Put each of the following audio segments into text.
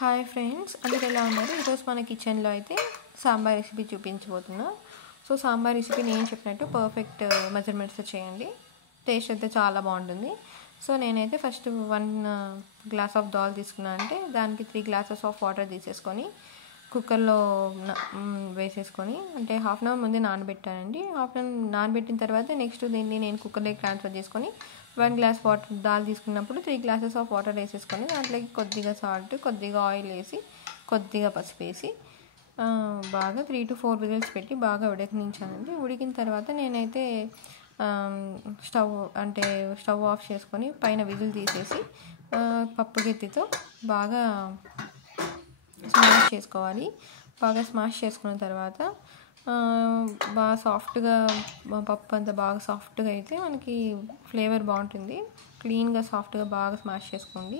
Hi friends, అందరు ఎలా ఉన్నారు? ఈరోజు మన కిచెన్లో అయితే సాంబార్ రెసిపీ చూపించబోతున్నా. సో సాంబార్ రెసిపీ నేను చెప్పినట్టు పర్ఫెక్ట్ మెజర్మెంట్స్తో చేయండి. టేస్ట్ అయితే చాలా బాగుంటుంది. సో నేనైతే ఫస్ట్ 1 గ్లాస్ ఆఫ్ దాల్ తీసుకున్నా, అంటే దానికి 3 గ్లాసెస్ ఆఫ్ వాటర్ తీసేసుకొని కుక్కర్లో వేసేసుకొని, అంటే హాఫ్ అన్ అవర్ ముందే నానబెట్టానండి. హాఫ్ అన్ అవర్ నానబెట్టిన తర్వాత నెక్స్ట్ దీన్ని నేను కుక్కర్లోకి ట్రాన్స్ఫర్ చేసుకొని 1 గ్లాస్ వాటర్ దాల్ తీసుకున్నప్పుడు 3 గ్లాసెస్ ఆఫ్ వాటర్ వేసేసుకొని దాంట్లోకి కొద్దిగా సాల్ట్, కొద్దిగా ఆయిల్ వేసి, కొద్దిగా పసుపు వేసి బాగా 3 to 4 విజిల్స్ పెట్టి బాగా ఉడికించానండి. ఉడికిన తర్వాత నేనైతే స్టవ్ ఆఫ్ చేసుకొని పైన విజిల్ తీసేసి పప్పు గిత్తితో బాగా స్మాష్ చేసుకోవాలి. బాగా స్మాష్ చేసుకున్న తర్వాత బాగా సాఫ్ట్గా పప్పు అంతా బాగా సాఫ్ట్గా అయితే మనకి ఫ్లేవర్ బాగుంటుంది. క్లీన్గా సాఫ్ట్గా బాగా స్మాష్ చేసుకోండి.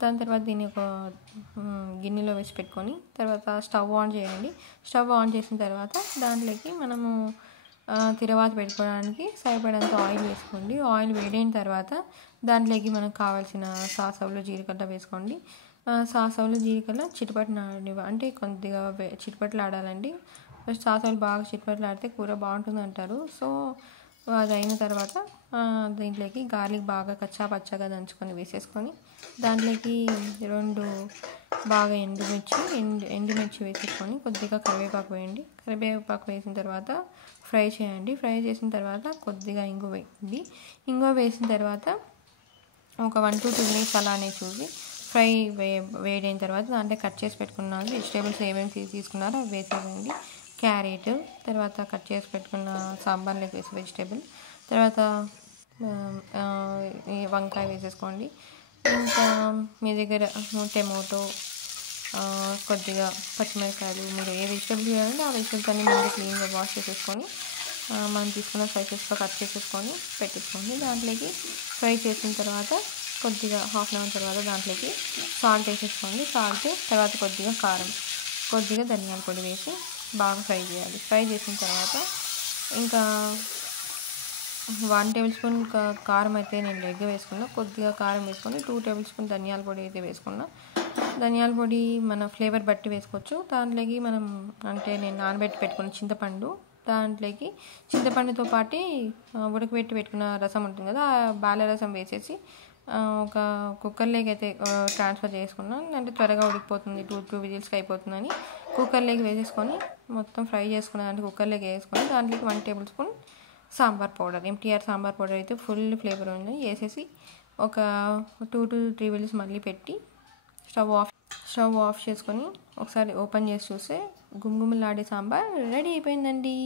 దాని తర్వాత దీన్ని ఒక గిన్నెలో వేసి పెట్టుకొని తర్వాత స్టవ్ ఆన్ చేయండి. స్టవ్ ఆన్ చేసిన తర్వాత దాంట్లోకి మనము తిరవాత పెట్టుకోవడానికి సరిపడంత ఆయిల్ వేసుకోండి. ఆయిల్ వేడైన తర్వాత దాంట్లోకి మనకు కావాల్సిన సాసవులు, జీలకర్ర వేసుకోండి. సాసవులు, జీలకర్ర చిటపటలాడనివ్వ, అంటే కొద్దిగా చిటపటలాడాలండి. ఫస్ట్ సాసవులు బాగా చిటపటలాడితే కూర బాగుంటుంది అంటారు. సో అది అయిన తర్వాత దీంట్లోకి గార్లిక్ బాగా కచ్చా పచ్చగా దంచుకొని వేసేసుకొని దాంట్లోకి 2 బాగా ఎండుమిర్చి వేసేసుకొని కొద్దిగా కరివేపాకు వేయండి. కరివేపాకు వేసిన తర్వాత ఫ్రై చేయండి. ఫ్రై చేసిన తర్వాత కొద్దిగా ఇంగువ వేయండి. ఇంగువ వేసిన తర్వాత ఒక 1 to 2 మినిట్స్ అలానే చూసి ఫ్రై వేడైన తర్వాత దాంట్లో కట్ చేసి పెట్టుకున్న వెజిటేబుల్స్ ఏమేమి తీసుకున్నారో అవి వేసేయండి. క్యారెట్, తర్వాత కట్ చేసి పెట్టుకున్న సాంబార్లోకి వేసే వెజిటేబుల్, తర్వాత వంకాయ వేసేసుకోండి. ఇంకా మీ దగ్గర టమాటో, కొద్దిగా పచ్చిమిరపకాయలు, మీరు ఏ వెజిటేబుల్స్ చేయాలంటే ఆ వెజిటేబుల్స్ అన్ని ముందు క్లీన్గా వాష్ చేసేసుకొని మనం తీసుకున్న స్లైసెస్లో కట్ చేసేసుకొని పెట్టేసుకోండి. దాంట్లోకి ఫ్రై చేసిన తర్వాత కొద్దిగా హాఫ్ అన్ అవర్ తర్వాత దాంట్లోకి సాల్ట్ వేసేసుకోండి. సాల్ట్ తర్వాత కొద్దిగా కారం, కొద్దిగా ధనియాల పొడి వేసి బాగా ఫ్రై చేయాలి. ఫ్రై చేసిన తర్వాత ఇంకా 1 టేబుల్ స్పూన్ కారం అయితే నేను లెగ్గా వేసుకున్నా. కొద్దిగా కారం వేసుకొని 2 టేబుల్ స్పూన్ ధనియాల పొడి అయితే వేసుకున్నా. ధనియాల పొడి మన ఫ్లేవర్ బట్టి వేసుకోవచ్చు. దాంట్లోకి మనం అంటే నేను నానబెట్టి పెట్టుకున్న చింతపండు, దాంట్లోకి చింతపండుతో పాటు ఉడకబెట్టి పెట్టుకున్న రసం ఉంటుంది కదా, ఆ బాల రసం వేసేసి ఒక కుక్కర్లోకి అయితే ట్రాన్స్ఫర్ చేసుకున్నాను. అంటే త్వరగా ఉడికిపోతుంది, 2 విజిల్స్కి అయిపోతుందని కుక్కర్లోకి వేసేసుకొని మొత్తం ఫ్రై చేసుకున్న దాంట్లో కుక్కర్లోకి వేసుకొని దాంట్లోకి 1 table spoon sambar powder, MTR sambar powder అయితే ఫుల్ ఫ్లేవర్ ఉంది వేసేసి ఒక 2 to 3 విజిల్స్ మళ్ళీ పెట్టి స్టవ్ ఆఫ్ చేసుకొని ఒకసారి ఓపెన్ చేసి చూస్తే గుమగుమలాడే సాంబార్ రెడీ అయిపోయిందండి.